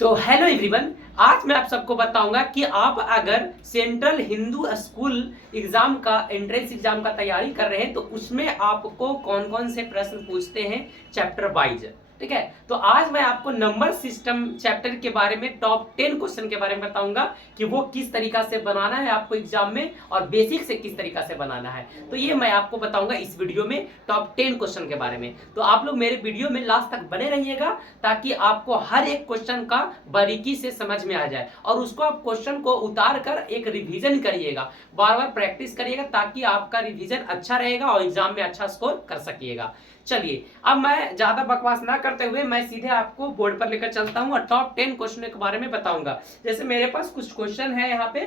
तो hello everyone, आज मैं आप सबको बताऊंगा कि आप अगर सेंट्रल हिंदू स्कूल एग्जाम का एंट्रेंस एग्जाम का तैयारी कर रहे हैं तो उसमें आपको कौन कौन से प्रश्न पूछते हैं चैप्टर वाइज। ठीक है, तो आज मैं आपको नंबर सिस्टम चैप्टर के बारे में टॉप 10 क्वेश्चन के बारे में बताऊंगा कि वो किस तरीका से बनाना है आपको एग्जाम में और बेसिक से किस तरीका से बनाना है। तो ये मैं आपको बताऊंगा इस वीडियो में टॉप 10 क्वेश्चन के बारे में। तो आप लोग मेरे वीडियो में लास्ट तक बने रहिएगा ताकि आपको हर एक क्वेश्चन का बारीकी से समझ में आ जाए और उसको आप क्वेश्चन को उतार कर एक रिवीजन करिएगा, बार बार प्रैक्टिस करिएगा ताकि आपका रिवीजन अच्छा रहेगा और एग्जाम में अच्छा स्कोर कर सकिएगा। चलिए, अब मैं ज्यादा बकवास ना करते हुए मैं सीधे आपको बोर्ड पर लेकर चलता हूं और टॉप 10 क्वेश्चन के बारे में बताऊंगा। जैसे मेरे पास कुछ क्वेश्चन है यहाँ पे,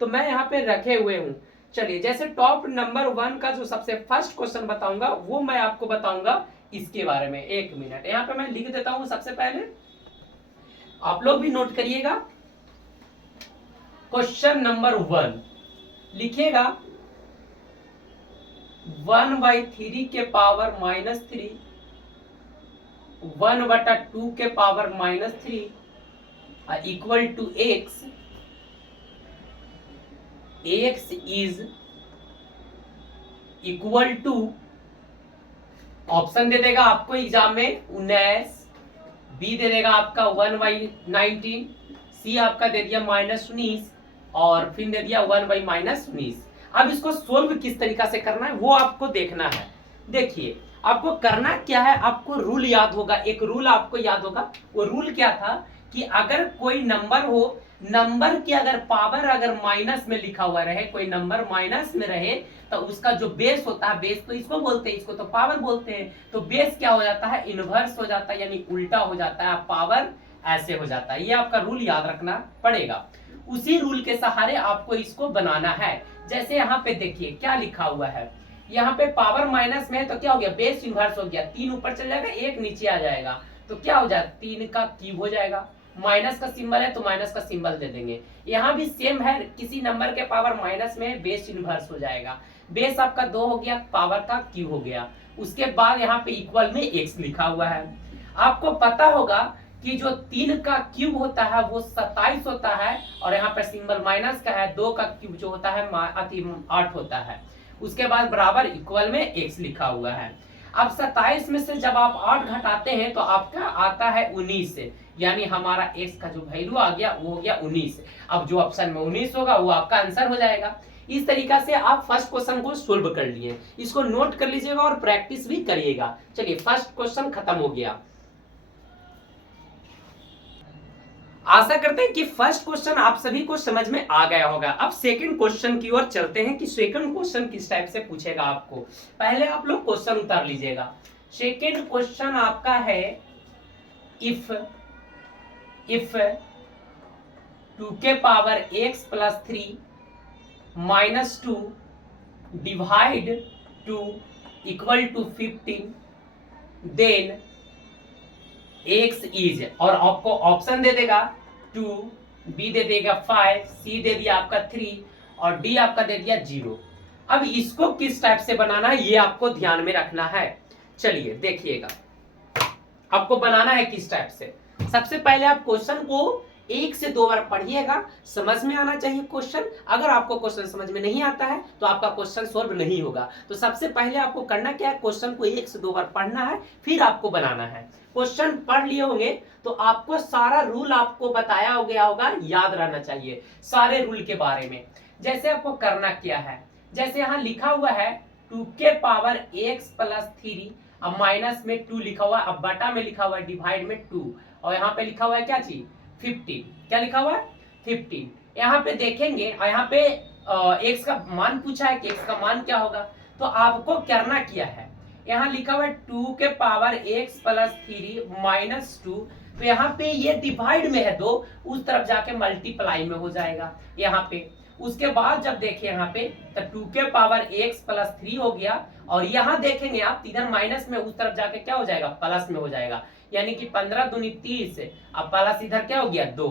तो मैं यहाँ पे रखे हुए हूँ। चलिए, जैसे टॉप नंबर 1 का जो सबसे फर्स्ट क्वेश्चन बताऊंगा वो मैं आपको बताऊंगा इसके बारे में। एक मिनट, यहाँ पे मैं लिख देता हूं। सबसे पहले आप लोग भी नोट करिएगा। क्वेश्चन नंबर 1 लिखिएगा 1/3 के पावर -3 1/2 के power -3 equal to x is equal to, option दे देगा आपको एग्जाम में 19, बी दे देगा आपका 1/19, सी आपका दे दिया -19 और फिर दे दिया 1/-19। अब इसको सोल्व किस तरीका से करना है वो आपको देखना है। देखिए, आपको करना क्या है, आपको रूल याद होगा। एक रूल आपको याद होगा। वो रूल क्या था कि अगर कोई नंबर हो, नंबर की अगर पावर अगर माइनस में लिखा हुआ रहे, कोई नंबर माइनस में रहे तो उसका जो बेस होता है, बेस तो इसको बोलते हैं, इसको तो पावर बोलते हैं, तो बेस क्या हो जाता है, इनवर्स हो जाता है, यानी उल्टा हो जाता है, पावर ऐसे हो जाता है। ये आपका रूल याद रखना पड़ेगा। उसी रूल के सहारे आपको इसको बनाना है। जैसे यहाँ पे देखिए क्या लिखा हुआ है, यहाँ पे पावर माइनस में है तो क्या हो गया, बेस इनवर्स हो गया, 3 ऊपर चल जाएगा, 1 नीचे आ जाएगा, तो क्या हो जाएगा, 3 का क्यूब हो जाएगा। माइनस का सिंबल है तो माइनस का सिंबल दे देंगे। यहाँ भी सेम है, किसी नंबर के पावर माइनस में बेस इनवर्स हो जाएगा। बेस आपका 2 हो गया, पावर का क्यूब हो गया। उसके बाद यहाँ पे इक्वल में x लिखा हुआ है। आपको पता होगा कि जो 3 का क्यूब होता है वो 27 होता है और यहाँ पे सिंबल माइनस का है। 2 का क्यूब जो होता है 8 होता है। उसके बाद बराबर इक्वल में x लिखा हुआ है। अब 27 में से जब आप 8 घटाते हैं तो आपका आता है 19, यानी हमारा x का जो वैल्यू आ गया वो हो गया 19। अब जो ऑप्शन में 19 होगा वो आपका आंसर हो जाएगा। इस तरीका से आप फर्स्ट क्वेश्चन को सोल्व कर लिए। इसको नोट कर लीजिएगा और प्रैक्टिस भी करिएगा। चलिए, फर्स्ट क्वेश्चन खत्म हो गया। आशा करते हैं कि फर्स्ट क्वेश्चन आप सभी को समझ में आ गया होगा। अब सेकंड क्वेश्चन की ओर चलते हैं कि सेकंड क्वेश्चन किस टाइप से पूछेगा आपको। पहले आप लोग क्वेश्चन उतार लीजिएगा। सेकंड क्वेश्चन आपका है इफ 2 के power x plus 3 minus 2 divide 2 equal to 15 then x is, और आपको ऑप्शन दे देगा 2, बी दे देगा 5, सी दे दिया आपका 3 और डी आपका दे दिया 0। अब इसको किस टाइप से बनाना है ये आपको ध्यान में रखना है। चलिए देखिएगा, आपको बनाना है किस टाइप से। सबसे पहले आप क्वेश्चन को 1 से 2 बार पढ़िएगा, समझ में आना चाहिए क्वेश्चन। अगर आपको क्वेश्चन समझ में नहीं आता है तो आपका क्वेश्चन सॉल्व नहीं होगा। तो सबसे पहले आपको करना क्या है, क्वेश्चन को 1 से 2 बार पढ़ना है, फिर आपको बनाना है। क्वेश्चन पढ़ लिए होंगे तो आपको सारा रूल आपको बताया गया होगा, याद रहना चाहिए सारे रूल के बारे में। जैसे आपको करना क्या है, जैसे यहाँ लिखा हुआ है 2 के पावर x प्लस 3, अब माइनस में 2 लिखा हुआ है, अब बटा में लिखा हुआ है डिवाइड में 2, और यहाँ पे लिखा हुआ है क्या चीज, 15। क्या लिखा हुआ है, 15। यहाँ पे देखेंगे और यहाँ पे x का मान पूछा है कि x का मान क्या होगा। तो आपको करना क्या है, यहाँ लिखा हुआ है 2 के पावर x प्लस 3 माइनस 2, तो यहाँ पे ये डिवाइड में है 2, उस तरफ जाके मल्टीप्लाई में हो जाएगा यहाँ पे। उसके बाद जब देखिए यहाँ पे तो 2 के पावर x प्लस 3 हो गया, और यहाँ देखेंगे आप इधर माइनस में, उस तरफ जाके क्या हो जाएगा, प्लस में हो जाएगा, यानी कि 15 दूनी 30, अब प्लस इधर क्या हो गया 2।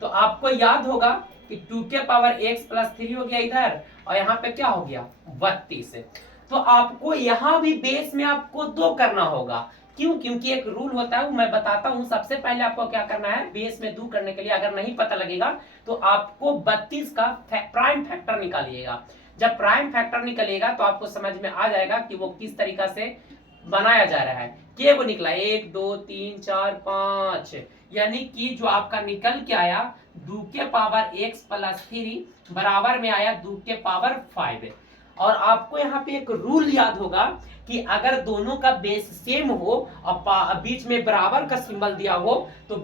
तो आपको याद होगा कि 2 के पावर x प्लस 3 हो गया इधर, और यहाँ पे क्या हो गया 32। तो आपको यहाँ भी बेस में आपको 2 करना होगा, क्यों? क्योंकि एक रूल होता है, वो मैं बताता हूं। सबसे पहले आपको क्या करना है, बेस में दूर करने के लिए, अगर नहीं पता लगेगा तो आपको 32 का प्राइम फैक्टर निकालिएगा। जब प्राइम फैक्टर निकलेगा तो आपको समझ में आ जाएगा कि वो किस तरीका से बनाया जा रहा है। के वो निकला 1 2 3 4 5, यानी कि जो आपका निकल के आया 2 के पावर x प्लस 3 बराबर में आया 2 के पावर 5। और आपको यहाँ पे एक रूल याद होगा कि अगर दोनों का बेस सेम हो और बीच में बराबर का सिंबल दिया हो तो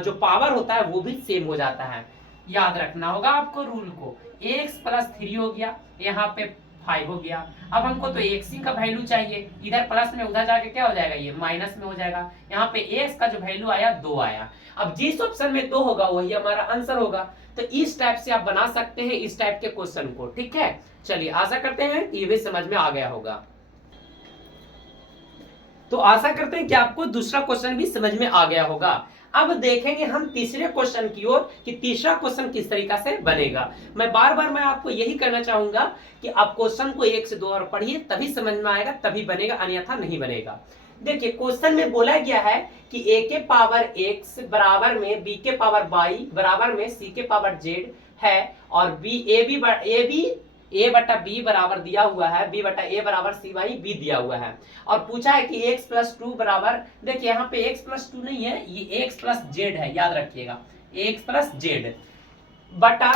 जो पावर होता है वो भी सेम हो जाता है। याद रखना होगा आपको रूल को। x प्लस 3 हो गया, यहाँ पे 5 हो गया। अब हमको तो x का वैल्यू चाहिए, इधर प्लस में उधर जाके क्या हो जाएगा, ये माइनस में हो जाएगा। यहाँ पे x का जो वैल्यू आया 2 आया। अब जिस ऑप्शन में 2 होगा वही हमारा आंसर होगा। तो इस टाइप से आप बना सकते हैं इस टाइप के क्वेश्चन को। ठीक है, चलिए आशा करते हैं ये भी समझ में आ गया होगा। तो आशा करते हैं कि आपको दूसरा क्वेश्चन भी समझ में आ गया होगा। अब देखेंगे हम तीसरे क्वेश्चन की ओर कि तीसरा क्वेश्चन किस तरीका से बनेगा। मैं बार बार मैं आपको यही करना चाहूंगा कि आप क्वेश्चन को 1 से 2 और पढ़िए, तभी समझ में आएगा, तभी बनेगा, अन्यथा नहीं बनेगा। देखिए क्वेश्चन में बोला गया है कि a के पावर x बराबर में b के पावर y बराबर में c के पावर z है, और a बटा b बराबर दिया हुआ है, b बटा a बराबर c बाई b दिया हुआ है। और पूछा है कि x प्लस 2 बराबर, देखिए यहाँ पे x प्लस 2 नहीं है, ये x प्लस z है, याद रखिएगा, x प्लस z बटा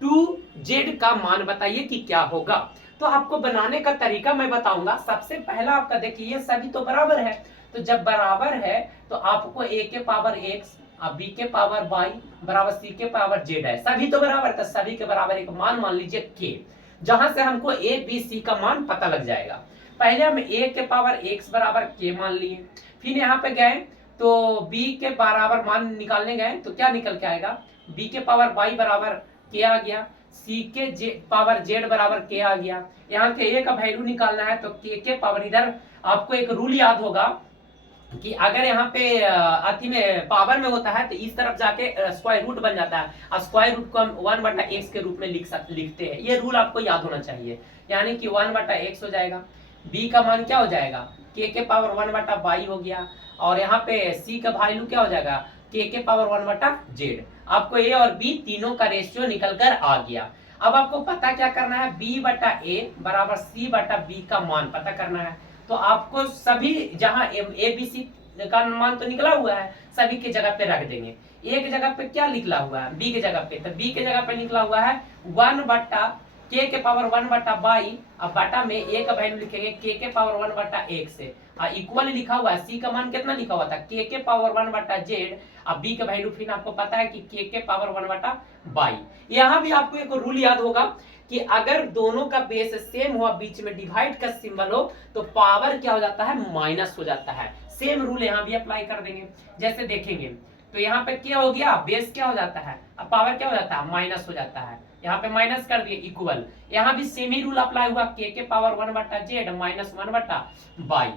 2z का मान बताइए कि क्या होगा। तो आपको बनाने का तरीका मैं बताऊंगा। सबसे पहला आपका देखिए ये सभी तो बराबर है, तो जब बराबर है तो आपको a के पावर x और b के पावर y बराबर c के पावर z है, सभी तो बराबर, तो सभी के बराबर एक मान मान लीजिए k, जहां से हमको a b c का मान पता लग जाएगा। पहले हम a के पावर x बराबर k मान लिए, फिर यहाँ पे गए तो b के बराबर मान निकालने गए तो क्या निकल के आएगा, b के पावर y बराबर k आ गया, c के पावर z बराबर k आ गया। यहाँ के a का वैल्यू निकालना है तो k के पावर, इधर आपको एक रूल याद होगा कि अगर यहाँ पे अति में पावर में होता है तो इस तरफ जाके स्क्वायर रूट बन जाता है, और स्क्वायर रूट को हम 1/x के रूप में लिखते हैं। ये रूल आपको याद होना चाहिए, यानी कि 1/x हो जाएगा, b का मान क्या हो जाएगा, k के पावर 1/y हो गया, और यहाँ पे c का वैल्यू क्या हो जाएगा, k के पावर 1/z। आपको a और b तीनों का रेशियो निकल कर आ गया। अब आपको पता क्या करना है, b बटा a बराबर c बटा b का मान पता करना है। तो आपको सभी जहां ए बी सी का मान तो निकला हुआ है, सभी के जगह पे रख देंगे। एक जगह पे क्या निकला हुआ है, बी के जगह पे, तो बी के जगह पे निकला हुआ है 1 बटा k के पावर 1 बटा y, अब बटा में a का वैल्यू लिखेंगे k के पावर 1 बटा x से, और इक्वल लिखा हुआ है, c का मान कितना लिखा हुआ था, k के पावर 1 बटा z, अब b का वैल्यू फिर आपको पता है कि k के पावर 1 बटा y। यहाँ भी आपको एक रूल याद होगा कि अगर दोनों का बेस सेम हुआ, बीच में डिवाइड का सिंबल हो, तो पावर क्या हो जाता है, माइनस हो जाता है। सेम रूल यहाँ भी अप्लाई कर देंगे। जैसे देखेंगे तो यहाँ पे क्या हो गया, बेस क्या हो जाता है, अब पावर क्या हो जाता है, माइनस हो जाता है। यहाँ पे माइनस कर दिए इक्वल, यहाँ भी सेम ही रूल अप्लाई हुआ, k के पावर 1 बटा z माइनस 1 बटा y।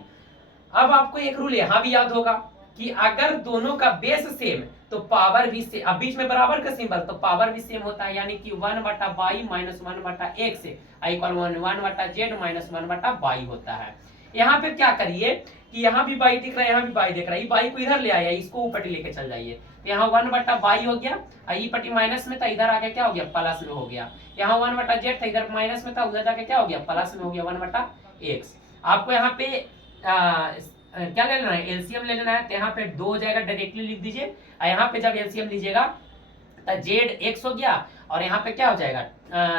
अब आपको एक रूल यहाँ भी याद होगा कि अगर दोनों का बेस सेम तो पावर भी सेम, अब बीच में बराबर का सिंबल तो पावर भी सेम होता है, यानी कि 1 बटा y माइनस 1 बटा x इक्वल 1 बटा z माइनस 1 बटा y होता है। यहाँ पे क्या करिए कि यहाँ भी y दिख रहा है, यहाँ भी y दिख रहा है, y को इधर ले आया, इसको ऊपर लेके चल जाइए, तो यहाँ 1 बटा y हो गया, ई पट्टी माइनस में था, इधर आके क्या हो गया, प्लस में हो गया। यहाँ 1 बटा z था, इधर माइनस में था, उधर जाके क्या हो गया, प्लस में हो गया 1 बटा x। आपको यहाँ पे क्या ले लेना है, एलसीएम ले लेना है, तो यहाँ पे 2 हो जाएगा, डायरेक्टली लिख दीजिए, और यहाँ पे जब एलसीएम लीजिएगा तो जेड एक्स हो गया, और यहाँ पे क्या हो जाएगा,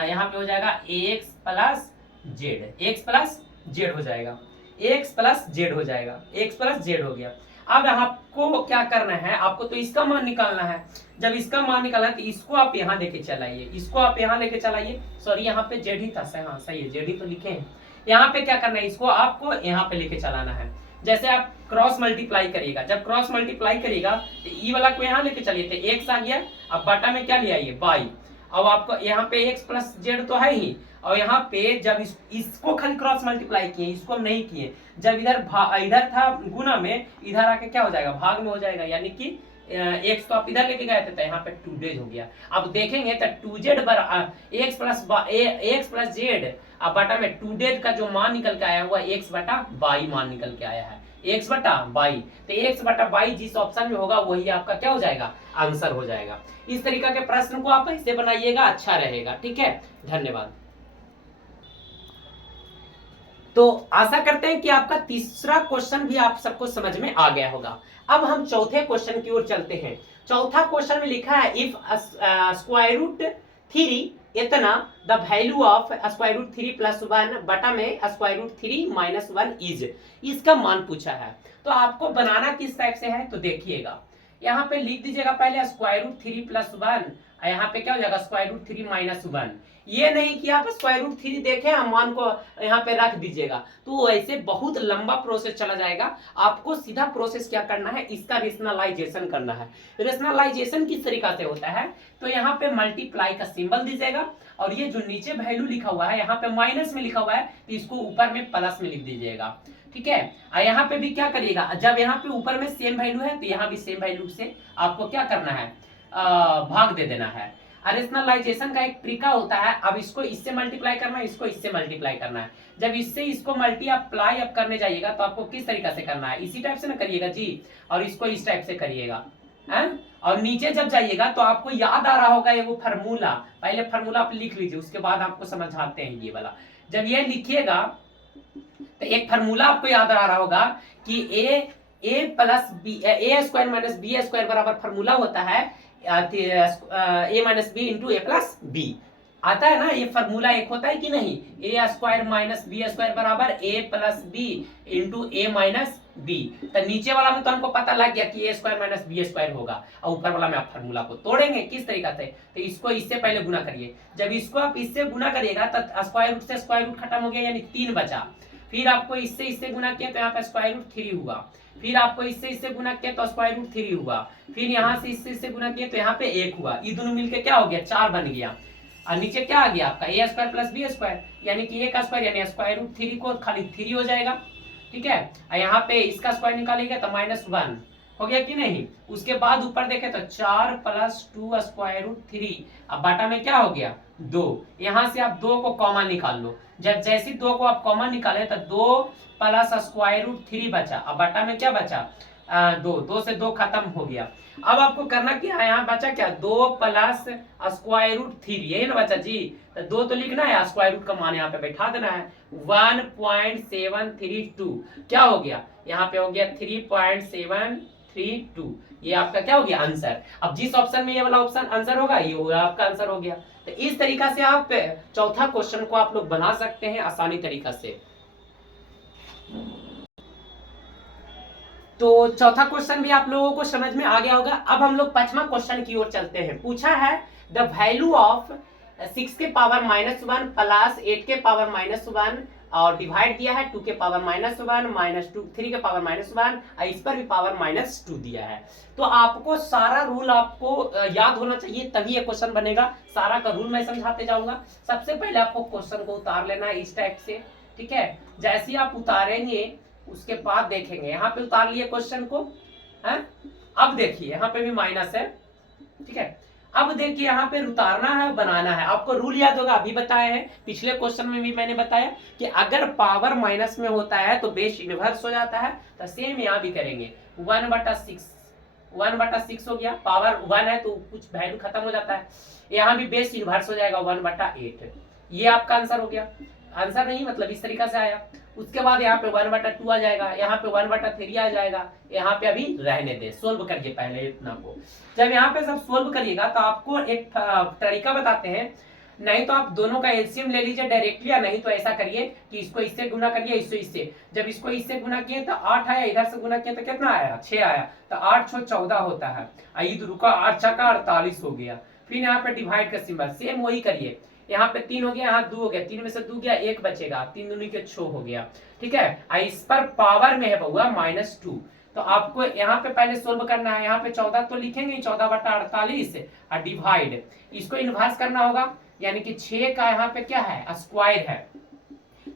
यहाँ पे हो जाएगा एक्स प्लस जेड हो जाएगा, एक्स प्लस जेड हो जाएगा, एक्स प्लस जेड हो गया। अब आपको क्या करना है, आपको तो इसका मान निकालना है। जब इसका मान निकालना है तो इसको आप यहाँ लेके चलाइए, इसको आप यहाँ लेके चलाइए, सॉरी यहाँ पे जेड ही था, हाँ सही है, जेड ही तो लिखे हैं। यहाँ पे क्या करना है, इसको आपको यहाँ पे लेके चलाना है। जैसे आप क्रॉस मल्टीप्लाई करिएगा, जब क्रॉस मल्टीप्लाई करिएगा तो ई वाला को यहाँ लेके चलिए, तो एक्स आ गया, अब बटा में क्या ले आइए, वाई। अब आपको यहाँ पे एक्स प्लस जेड तो है ही, और यहाँ पे जब इसको खाली क्रॉस मल्टीप्लाई किए, इसको हम नहीं किए, जब इधर था गुना में, इधर आके क्या हो जाएगा, भाग में हो जाएगा, यानी कि एक्स तो आप इधर लेके गए थे तो यहाँ पे 2z हो गया। अब देखेंगे तो 2z एक्स प्लस जेड, अब बटा में 2z का जो मान निकल के आया हुआ x बटा y मान निकल के आया है, एक्स बटा वाई। तो एक्स बटा वाई जिस ऑप्शन में होगा वही आपका क्या हो जाएगा, आंसर हो जाएगा। इस तरीका के प्रश्न को आप ऐसे बनाइएगा, अच्छा रहेगा। ठीक है, धन्यवाद। तो आशा करते हैं कि आपका तीसरा क्वेश्चन भी आप सबको समझ में आ गया होगा। अब हम चौथे क्वेश्चन की ओर चलते हैं। चौथा क्वेश्चन में लिखा है इफ स्क्वायर रूट थ्री इतना the value of square root three plus one बटा में square root three minus one is, इसका मान पूछा है। तो आपको बनाना किस टाइप से है तो देखिएगा, यहाँ पे लिख दीजिएगा पहले square root three plus one, यहाँ पे क्या हो जाएगा square root three minus one. ये नहीं कि आप स्क्वायर रूट थ्री देखें हम मान को यहाँ पे रख दीजिएगा, तो ऐसे बहुत लंबा प्रोसेस चला जाएगा। आपको सीधा प्रोसेस क्या करना है, इसका रेशनलाइजेशन करना है। रेशनलाइजेशन किस तरीका से होता है, तो यहाँ पे मल्टीप्लाई का सिंबल दीजिएगा और ये जो नीचे वैल्यू लिखा हुआ है यहाँ पे माइनस में लिखा हुआ है तो इसको ऊपर में प्लस में लिख दीजिएगा। ठीक है, और यहाँ पे भी क्या करिएगा, जब यहाँ पे ऊपर में सेम वैल्यू है तो यहाँ भी सेम वैल्यू से आपको क्या करना है, भाग दे देना है। रेशनलाइजेशन का एक तरीका होता है, अब इसको इससे मल्टीप्लाई करना है, इसको इससे मल्टीप्लाई करना है। जब इससे इसको मल्टीप्लाई अप करने जाइएगा तो आपको किस तरीका से करना है, इसी टाइप से ना करिएगा जी, और इसको इस टाइप से करिएगा है। और नीचे जब जाइएगा तो आपको याद आ रहा होगा ये वो फार्मूला, पहले फार्मूला आप लिख लीजिए, उसके बाद आपको समझाते हैं ये वाला। जब ये लिखिएगा तो एक फार्मूला आपको याद आ रहा होगा कि ए प्लस बी, ए स्क्वायर माइनस बी स्क्वायर बराबर फार्मूला होता है ए माइनस बी इंटू ए प्लस बी, आता है ना। ये फार्मूला एक होता है कि नहीं, ए स्क्वायर माइनस बी स्क्वायर बराबर ए प्लस बी इंटू ए माइनस बी। तो नीचे वाला में तो हमको पता लग गया कि ए स्क्वायर माइनस बी स्क्वायर होगा, और ऊपर वाला में आप फार्मूला को तोड़ेंगे किस तरीका से, तो इसको इससे पहले गुना करिए। जब इसको आप इससे गुना करिएगा तो स्क्वायर रूट से स्क्वायर रूट खत्म हो गया, यानी 3 बचा। फिर आपको इससे गुना किया तो यहाँ पे स्क्वायर रूट 3 हुआ। फिर आपको इससे गुना किया तो स्क्वायर रूट 3 हुआ। फिर यहाँ से इससे गुना किया तो यहाँ पे 1 हुआ। ये दोनों मिलके क्या हो गया, 4 बन गया। और नीचे क्या आ गया आपका ए स्क्वायर प्लस बी स्क्वायर, यानी कि ए का स्क्वायर यानी स्क्वायर रूट 3 को खाली 3 हो जाएगा। ठीक है, और यहाँ पे इसका स्क्वायर निकालेंगे तो -1 हो गया कि नहीं। उसके बाद ऊपर देखे तो 4 + 2 स्क्वायर रूट 3, अब बाटा में क्या हो गया 2। यहाँ से आप 2 को कॉमन निकाल लो, जब जैसे 2 को आप कॉमन निकाले तो 2 + स्क्वायर रूट 3 बचा, अब बाटा में क्या बचा 2 से 2 खत्म हो गया। अब आपको करना क्या है, यहाँ बचा क्या 2 + स्क्वायर रूट 3, यही ना बचा जी। तो 2 तो लिखना है, स्क्वायर रूट का मान यहाँ पे बैठा देना है। 1.732 क्या हो गया, यहाँ पे हो गया 3.732, ये आपका क्या हो गया आंसर। अब जिस ऑप्शन में ये वाला ऑप्शन आंसर होगा ये आपका आंसर हो गया। तो इस तरीका से आप चौथा क्वेश्चन को आप लोग बना सकते हैं आसानी तरीका से। तो चौथा क्वेश्चन भी आप लोगों को समझ में आ गया होगा। अब हम लोग 5वां क्वेश्चन की ओर चलते हैं। पूछा है द वैल्यू ऑफ 6 के पावर -1 प्लस 8 के पावर -1 और डिवाइड दिया है 2 के पावर -1 -2 3 के पावर -1 और इस पर भी पावर -2 दिया है। तो आपको सारा रूल आपको याद होना चाहिए, तभी ये क्वेश्चन बनेगा। सारा का रूल मैं समझाते जाऊंगा। सबसे पहले आपको क्वेश्चन को उतार लेना है इस टाइप से। ठीक है, जैसे ही आप उतारेंगे उसके बाद देखेंगे, यहाँ पे उतार लिए क्वेश्चन को है। अब देखिए यहाँ पे भी माइनस है। ठीक है, अब देखिए यहाँ पे उतारना है बनाना है। आपको रूल याद होगा, अभी बताया है, पिछले क्वेश्चन में भी मैंने बताया कि अगर पावर माइनस में होता है तो बेस इनवर्स हो जाता है। तो सेम यहाँ भी करेंगे, 1/6 हो गया, पावर 1 है तो कुछ वैल्यू खत्म हो जाता है। यहाँ भी बेस इनवर्स हो जाएगा 1/8। ये आपका आंसर हो गया। आंसर नहीं मतलब इस तरीका से आया। उसके बाद यहाँ पे 1/2 आ जाएगा, यहाँ पे 1/3 आ जाएगा। यहाँ पे अभी रहने दे, सोल्व करिए पहले इतना को। जब यहाँ पे सब सोल्व करिएगा तो आपको एक तरीका बताते हैं, नहीं तो आप दोनों का एलसीएम ले लीजिए डायरेक्टली, या नहीं तो ऐसा करिए कि इसको इससे गुना करिए, इससे। जब इसको इससे गुना किए तो 8 आया, इधर से गुना किए तो कितना आया 6 आया। तो 8 × 14 होता है, इधर रुका 8 × 6 = 48 हो गया। फिर यहाँ पे डिवाइड का सिंबल सेम वही करिए, यहाँ पे 3 हो गया, यहाँ 2 हो गया, 3 में से 2 गया 1 बचेगा, 3 दूनी के 6 हो गया। ठीक है, इस पर पावर में है बहुआ -2। तो आपको यहाँ पे पहले सोल्व करना है। यहाँ पे 14 तो लिखेंगे 14/48 और डिवाइड, इसको इनवर्स करना होगा, यानी कि 6 का यहाँ पे क्या है स्क्वायर है।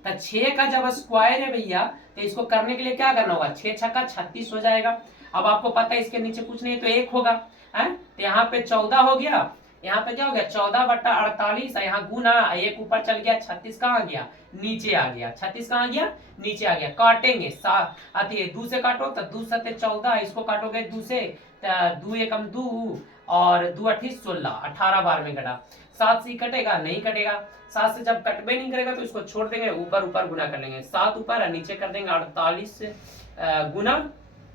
तो 6 का जब स्क्वायर है भैया तो इसको करने के लिए क्या करना होगा, 6 × 6 = 36 हो जाएगा। अब आपको पता है इसके नीचे कुछ नहीं तो 1 होगा है। तो यहाँ पे 14 हो गया, यहाँ पे क्या हो गया 14/48, यहाँ गुना, एक ऊपर चल गया, 36 कहाँ गया नीचे आ गया, 36 कहाँ गया नीचे आ गया। काटेंगे अति 2 से काटो तो 2 सत्ते 14, इसको काटोगे 2 से, 2 एकम 2 और 2 अठी 16, 18 बार में कटा। 7 से कटेगा नहीं कटेगा, 7 से जब कटबे नहीं करेगा तो इसको छोड़ देंगे, ऊपर ऊपर गुना कर लेंगे, 7 ऊपर और नीचे कर देंगे 48 गुना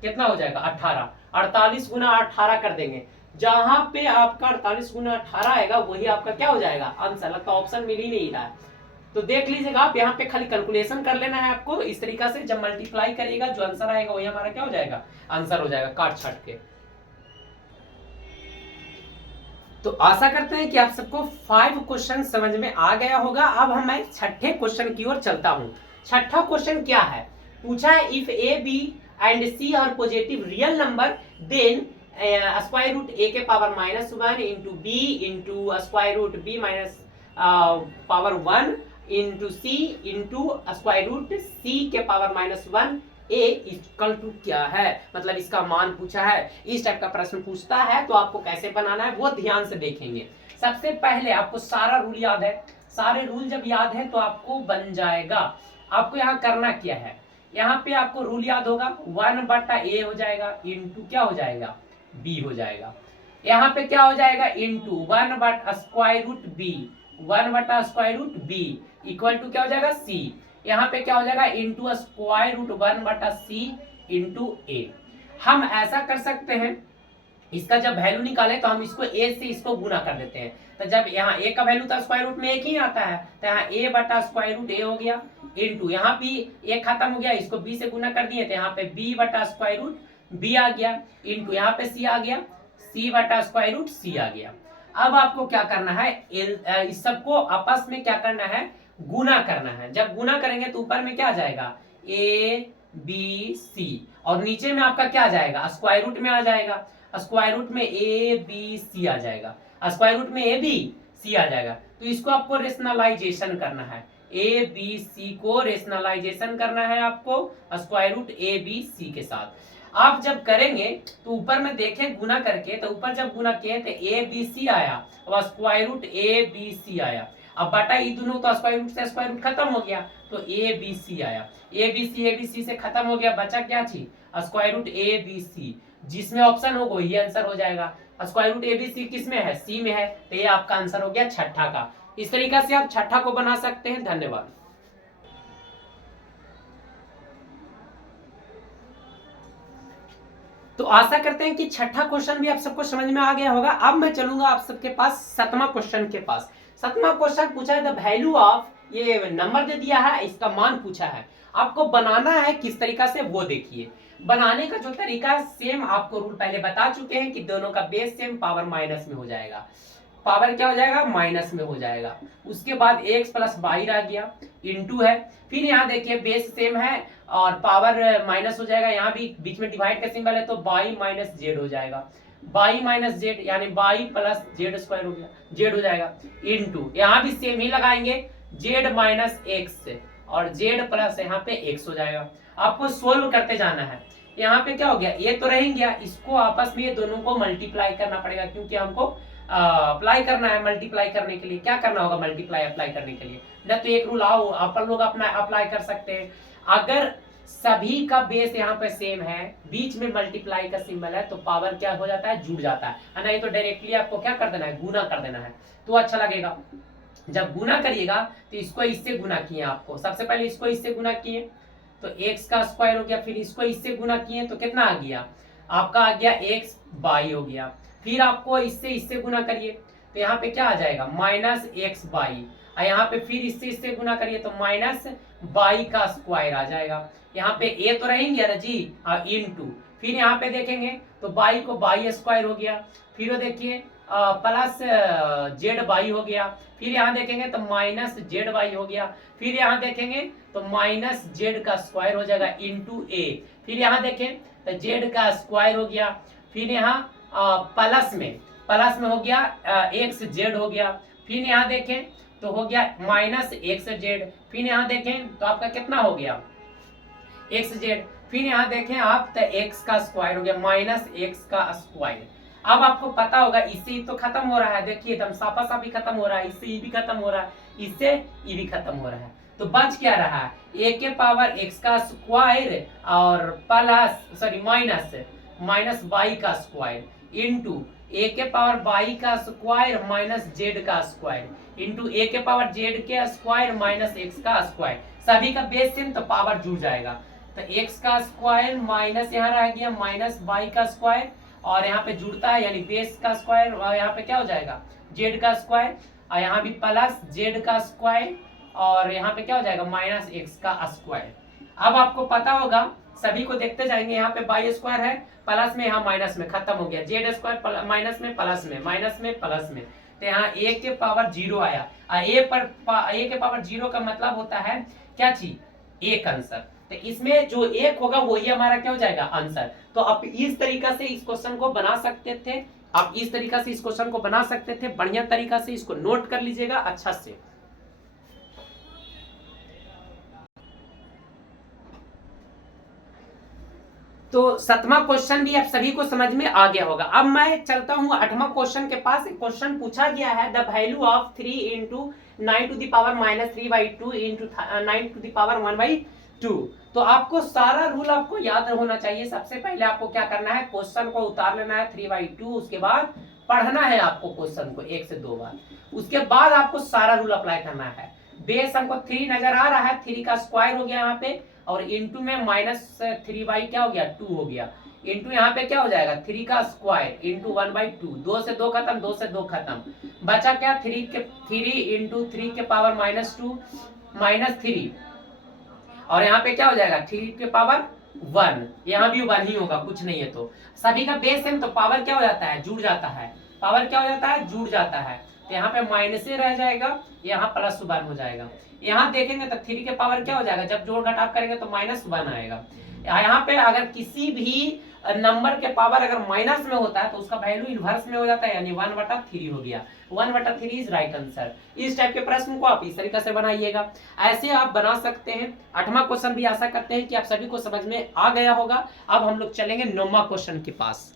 कितना हो जाएगा 18, 48 गुना 18 कर देंगे। जहां पे आपका 48 गुना 18 आएगा वही आपका क्या हो जाएगा आंसर। लगता ऑप्शन मिल ही नहीं रहा है, तो देख लीजिएगा आप यहाँ पे खाली कैलकुलेशन कर लेना है आपको इस तरीका से। जब मल्टीप्लाई करिएगा जो आंसर आएगा वही हमारा क्या हो जाएगा आंसर हो जाएगा काट छाट के। तो आशा करते हैं कि आप सबको 5 क्वेश्चन समझ में आ गया होगा। अब हम मैं छठे क्वेश्चन की ओर चलता हूं। छठा क्वेश्चन क्या है, पूछा है if A B and C are positive real number then square root A के power -1 into B into square root B minus power 1 into C into square root C के पावर -1 ए इक्वल टू क्या है, मतलब इसका मान पूछा है। इस टाइप का प्रश्न पूछता है तो आपको कैसे बनाना है वो ध्यान से देखेंगे। सबसे पहले आपको सारा रूल याद है, सारे रूल जब याद है तो आपको बन जाएगा। आपको यहाँ करना क्या है, यहाँ पे आपको रूल याद होगा 1/a हो जाएगा इंटू क्या हो जाएगा b हो जाएगा। यहाँ पे क्या हो जाएगा इंटू 1/स्क्वायर रूट b, 1/स्क्वायर रूट b इक्वल टू क्या हो जाएगा c। यहाँ पे क्या हो जाएगा into square root 1/c into a। हम ऐसा कर सकते हैं, इसका जब वैल्यू निकाले तो हम इसको a से इसको गुना कर देते हैं। तो जब यहाँ a का वैल्यू तो स्क्वायर रूट में एक ही आता है, तो यहाँ a/स्क्वायर रूट a हो गया इंटू यहाँ भी एक खत्म हो गया, इसको b से गुना कर दिए तो यहाँ पे b/स्क्वायर रूट b आ गया इंटू यहाँ पे c आ गया, c/स्क्वायर रूट c आ गया। अब आपको क्या करना है, इस सबको आपस में क्या करना है गुना करना है। जब गुना करेंगे तो ऊपर में क्या आ जाएगा a b c और नीचे में आपका क्या आ जाएगा स्क्वायर रूट में आ जाएगा, स्क्वायर रूट में a b c आ जाएगा, स्क्वायर रूट में a b c आ जाएगा। तो इसको आपको रेशनलाइजेशन करना है, a b c को रेशनलाइजेशन करना है आपको square root a b c के साथ। आप जब करेंगे तो ऊपर में देखें गुना करके, तो ऊपर जब गुना किए तो a b c आया और square root a b c आया। अब बटा ये दोनों तो स्क्वायर रूट से स्क्वायर रूट खत्म हो गया तो a b c आया, a b c से खत्म हो गया, बचा क्या चीज square root a b c, जिसमें ऑप्शन होगा ये आंसर हो जाएगा। Square root a b c किस में है c में है, तो ये आपका आंसर हो गया छठा का। इस तरीका से आप छठा को बना सकते हैं। धन्यवाद। तो आशा करते हैं कि छठा क्वेश्चन भी आप सबको समझ में आ गया होगा। अब मैं चलूंगा आप सबके पास सतमा क्वेश्चन के पास। सतमा क्वेश्चन पूछा है द वैल्यू ऑफ, ये नंबर दे दिया है, इसका मान पूछा है, आपको बनाना है किस तरीका से वो देखिए। बनाने का जो तरीका सेम आपको रूल पहले बता चुके हैं कि दोनों का बेस सेम, पावर माइनस में हो जाएगा, पावर क्या हो जाएगा माइनस में हो जाएगा। उसके बाद x प्लस बाई आ गया इंटू है, फिर यहाँ देखिए बेस सेम है और पावर माइनस हो जाएगा, यहाँ भी बीच में डिवाइड का सिंबल है तो बाई माइनस जेड हो जाएगा, बाई माइनस जेड यानी बाई प्लस जेड स्क्वायर हो गया, जेड हो जाएगा इंटू यहाँ भी सेम ही लगाएंगे जेड माइनस एक्स और जेड प्लस यहाँ पे एक्स हो जाएगा। आपको सोल्व करते जाना है। यहाँ पे क्या हो गया ये तो रह गया, इसको आपस में ये दोनों को मल्टीप्लाई करना पड़ेगा क्योंकि हमको अप्लाई करना है। मल्टीप्लाई करने के लिए क्या करना होगा, मल्टीप्लाई अप्लाई करने के लिए ना तो एक रूल आओ अपन लोग अपना अप्लाई कर सकते हैं। अगर सभी का बेस यहाँ पे सेम है, बीच में मल्टीप्लाई का सिंबल है तो पावर क्या हो जाता है जुड़ जाता है, नहीं तो डायरेक्टली आपको क्या कर देना है गुना कर देना है तो अच्छा लगेगा। जब गुना करिएगा तो इसको इससे गुना किए, आपको सबसे पहले इसको इससे गुना किए तो x का स्क्वायर हो गया, फिर इसको इससे गुना किए तो कितना आ गया आपका आ गया x बाई हो गया, फिर आपको इससे गुना करिए तो यहाँ पे क्या आ जाएगा माइनस एक्स बाई, और यहाँ पे फिर इससे गुना करिए तो माइनस बाई का स्क्वायर आ जाएगा। यहाँ पे a तो रहेंगे ना जी इंटू, फिर यहाँ पे देखेंगे तो बाई को बाई स्क्वायर हो गया, फिर देखिए प्लस जेड बाई हो गया, फिर यहाँ देखेंगे तो माइनस जेड बाई हो गया, फिर यहाँ देखेंगे तो माइनस जेड का स्क्वायर हो जाएगा इंटू ए, फिर यहाँ देखें तो जेड का स्क्वायर हो गया, फिर यहाँ प्लस में हो गया एक्स जेड हो गया, फिर यहाँ देखें तो हो गया माइनस एक्स जेड, फिर यहाँ देखें तो आपका कितना हो गया एक्स जेड, फिर यहाँ देखें आप तो एक्स का स्क्वायर हो गया माइनस एक्स का स्क्वायर। अब आपको पता होगा इससे ही तो खत्म हो रहा है, देखिए एकदम साफा साफी खत्म हो रहा है, इससे ये भी खत्म हो रहा है, इससे ये भी खत्म हो रहा है। तो बच क्या रहा है, ए के पावर एक्स का स्क्वायर और प्लस सॉरी माइनस वाई का स्क्वायर इंटू ए के पावर वाई का स्क्वायर माइनस जेड का स्क्वायर इंटू ए के पावर जेड के स्क्वायर माइनस एक्स का स्क्वायर। सभी का बेस सेम तो पावर जुड़ जाएगा। तो एक्स का स्क्वायर माइनस यहाँ रह गया माइनस वाई का स्क्वायर और यहाँ पे जुड़ता है यानी बेस का स्क्वायर और यहाँ पे क्या हो जाएगा जेड का स्क्वायर और यहाँ भी प्लस जेड का स्क्वायर और यहाँ पे क्या हो जाएगा माइनस एक्स का स्क्वायर। अब आपको पता होगा सभी को देखते जाएंगे, यहाँ पे बाई स्क्वायर है प्लस में यहाँ माइनस में खत्म हो गया, जेड स्क्वायर माइनस में प्लस में तो यहाँ ए के पावर 0 आया। ए के पावर 0 का मतलब होता है क्या चीज एक आंसर, तो इसमें जो एक होगा वही हमारा क्या हो जाएगा आंसर। तो आप इस तरीका से इस क्वेश्चन को बना सकते थे, आप इस तरीका से इस क्वेश्चन को बना सकते थे, बढ़िया तरीका से इसको नोट कर लीजिएगा अच्छा से। तो 7वां क्वेश्चन भी आप सभी को समझ में आ गया होगा। अब मैं चलता हूं 8वां क्वेश्चन के पास। एक क्वेश्चन पूछा गया है the value of 3 into 9 to the power minus 3/2 into 9 to the power 1/2। तो आपको सारा रूल आपको याद होना चाहिए। सबसे पहले आपको क्या करना है, क्वेश्चन को उतार लेना है 3/2, उसके बाद पढ़ना है आपको क्वेश्चन को 1 से 2 बार, उसके बाद आपको सारा रूल अप्लाई करना है। बेस हमको 3 नजर आ रहा है, 3 का स्क्वायर हो गया यहाँ पे और इंटू में -3 क्या हो गया 2 हो गया, इंटू यहाँ पे क्या हो जाएगा 3 का स्क्वायर इंटू 1/2, 2 से 2 खत्म, 2 से 2 खत्म, बचा क्या 3 इंटू 3 के पावर -2 -3 और यहाँ पे क्या हो जाएगा 3 के पावर 1, यहाँ भी 1 ही होगा कुछ नहीं है। तो सभी का बेस है तो पावर क्या हो जाता है जुड़ जाता है, पावर क्या हो जाता है जुड़ जाता है। तो यहाँ पे माइनस से रह जाएगा, यहाँ +1 हो जाएगा। यहाँ देखेंगे तो 3 के पावर क्या हो जाएगा, जब जोड़ घटाव करेंगे तो -1 आएगा। यहाँ पे अगर किसी भी नंबर के पावर अगर माइनस में होता है तो उसका वैल्यू इनवर्स में हो जाता है यानी 1/3 हो गया। 1/3 इज राइट आंसर। इस टाइप के प्रश्न को आप इस तरीके से बनाइएगा, ऐसे आप बना सकते हैं। 8वां क्वेश्चन भी आशा करते हैं कि आप सभी को समझ में आ गया होगा। अब हम लोग चलेंगे 9वां क्वेश्चन के पास।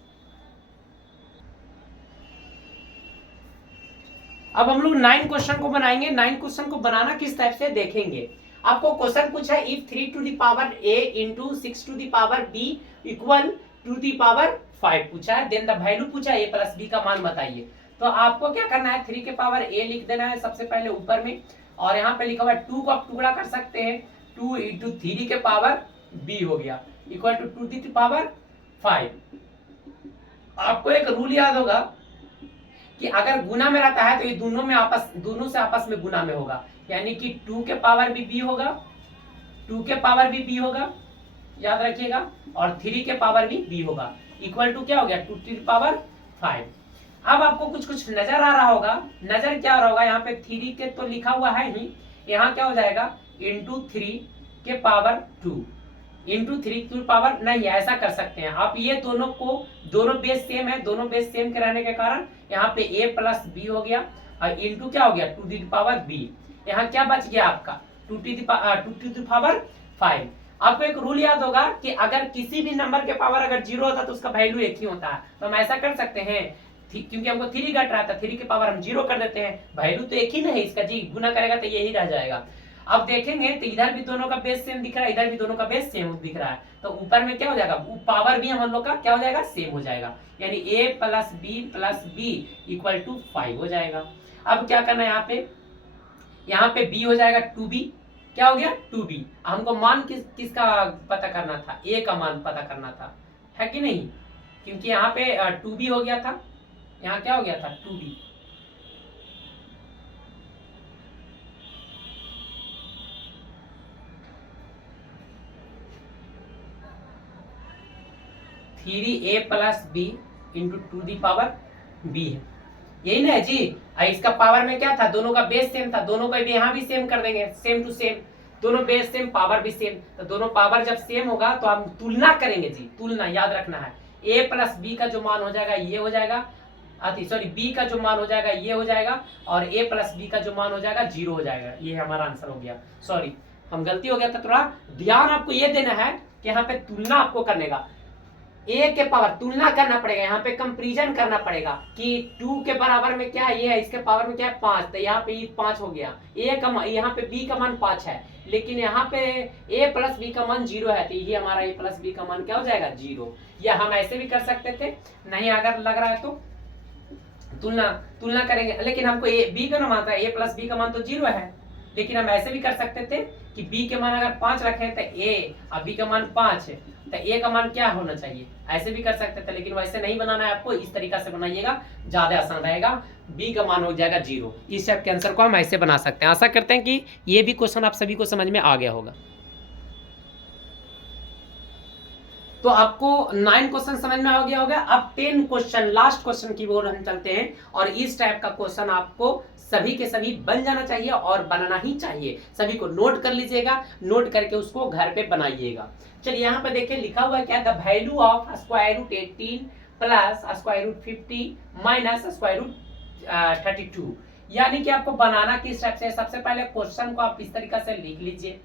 अब हम लोग 9 क्वेश्चन को बनाएंगे। 9 क्वेश्चन को बनाना किस टाइप से देखेंगे। आपको क्वेश्चन पूछा है if 3 to the power a into 6 to the power b equal to the power 5 पूछा है, देन द वैल्यू पूछा है a प्लस b का मान बताइए। तो आपको क्या करना है 3 के पावर a लिख देना है सबसे पहले ऊपर में और यहाँ पे लिखा हुआ है 2 को आप टुकड़ा कर सकते हैं, 2 इंटू 3 के पावर b हो गया equal to 2 to the power 5। आपको एक रूल याद होगा कि अगर गुना में रहता है तो ये दोनों से आपस में गुना में होगा, यानी कि 2 के पावर भी b होगा, 2 के पावर भी b होगा याद रखिएगा, और 3 के पावर भी b होगा इक्वल टू क्या हो गया 2 टू द पावर 5। अब आपको कुछ नजर आ रहा होगा, नजर क्या आ रहा होगा, यहाँ पे 3 के तो लिखा हुआ है ही, यहाँ क्या हो जाएगा इंटू 3 के पावर 2 इंटू 3 टू पावर नहीं, ऐसा कर सकते हैं आप। ये दोनों बेस सेम है, दोनों बेस सेम के रहने के कारण यहाँ पे a प्लस b हो गया और इंटू क्या हो गया 2 टू द पावर b। यहाँ क्या बच गया आपका 2 टू द पावर 5। आपको एक रूल याद होगा कि अगर किसी भी नंबर के पावर अगर 0 होता तो उसका वैल्यू 1 ही होता है। तो हम ऐसा कर सकते हैं क्योंकि हमको 3 घट रहा था, 3 के पावर हम 0 कर देते हैं, वैल्यू तो 1 ही नहीं इसका जी, गुना करेगा तो यही रह जाएगा। अब देखेंगे तो इधर भी दोनों का बेस सेम दिख रहा है, इधर भी दोनों का बेस सेम दिख रहा है, तो ऊपर में क्या हो जाएगा पावर भी हम लोग का क्या हो जाएगा सेम हो जाएगा, यानी a plus b equal to 5 हो जाएगा। अब क्या करना है यहाँ पे b हो जाएगा 2b, क्या हो गया 2b। हमको मान किसका पता करना था, a का मान पता करना था, है कि नहीं, क्योंकि यहाँ पे 2b हो गया था, यहाँ क्या हो गया था 2b। 3a plus b into 2 the power b है, यही ना है जी। इसका पावर में क्या था, दोनों का बेस सेम था, दोनों का भी यहाँ भी सेम कर देंगे, सेम टू सेम, दोनों बेस सेम पावर भी सेम, तो दोनों पावर जब सेम होगा तो हम तुलना करेंगे जी, तुलना याद रखना है। a प्लस b का जो मान हो जाएगा ये हो जाएगा, सॉरी b का जो मान हो जाएगा ये हो जाएगा, और a प्लस b का जो मान हो जाएगा 0 हो जाएगा। ये हमारा आंसर हो गया, सॉरी हम गलती हो गया था, थोड़ा ध्यान आपको ये देना है कि यहाँ पे तुलना आपको करने का। ए के पावर तुलना करना पड़ेगा, यहाँ पे कंपैरिजन करना पड़ेगा कि 2 के बराबर में क्या है, ये है, इसके पावर में क्या है 5, तो यहाँ पे 5 हो गया। ए का यहाँ पे बी का मान 5 है, लेकिन यहाँ पे a प्लस बी का मान 0 है, तो ये हमारा a प्लस बी का मान क्या हो जाएगा 0। या हम ऐसे भी कर सकते थे, नहीं अगर लग रहा है तो तुलना करेंगे, लेकिन हमको बी का मान था, a प्लस बी का मान तो 0 है, लेकिन हम ऐसे भी कर सकते थे कि b के मान अगर 5 रखे तो a और b का मान 5 है तो a का मान क्या होना चाहिए, ऐसे भी कर सकते थे, लेकिन वैसे नहीं बनाना है आपको, इस तरीका से बनाइएगा, ज्यादा आसान रहेगा। b का मान हो जाएगा 0। इस टाइप के आंसर को हम ऐसे बना सकते हैं। आशा करते हैं कि ये भी क्वेश्चन आप सभी को समझ में आ गया होगा। तो आपको 9 क्वेश्चन समझ में आ गया होगा। अब 10 क्वेश्चन, लास्ट क्वेश्चन की ओर हम चलते हैं, और इस टाइप का क्वेश्चन आपको सभी के सभी बन जाना चाहिए और बनाना ही चाहिए। सभी को नोट कर लीजिएगा, नोट करके उसको घर पे बनाइएगा। चलिए यहाँ पे देखिए लिखा हुआ है क्या, the value of square root 18 plus square root 50 minus square root 32। यानी कि आपको बनाना किस टाइप से, सबसे पहले क्वेश्चन को आप इस तरीका से लिख लीजिए,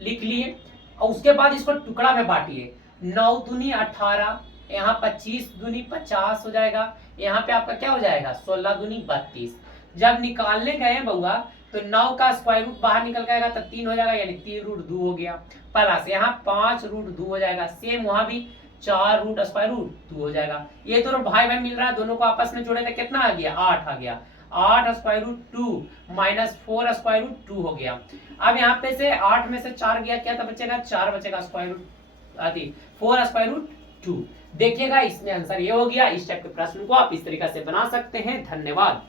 लिख लिए, और उसके बाद इसको टुकड़ा में बांटिए। 9 दूनी 18, यहाँ 25 दूनी 50 हो जाएगा, यहाँ पे आपका क्या हो जाएगा 16 दूनी 32। जब निकालने गए बउआ तो 9 का स्क्वायर रूट बाहर निकल जाएगा तो 3 हो जाएगा, यानी 3 रूट 2 हो गया, प्लस यहाँ 5 रूट 2 हो जाएगा, सेम वहां भी 4 रूट स्क्वायर रूट 2 हो जाएगा। ये दोनों भाई भाई मिल रहा है, दोनों को आपस में जोड़े तो कितना आ गया 8 आ गया, 8 square root 2 minus 4 square root 2 हो गया। अब यहाँ पे से 8 में से 4 गया, क्या तो बचेगा 4 बचेगा, स्क्वायर रूट 4 स्क्वायर रूट 2। देखिएगा इसमें आंसर ये हो गया। इस टाइप के प्रश्न को आप इस तरीके से बना सकते हैं। धन्यवाद।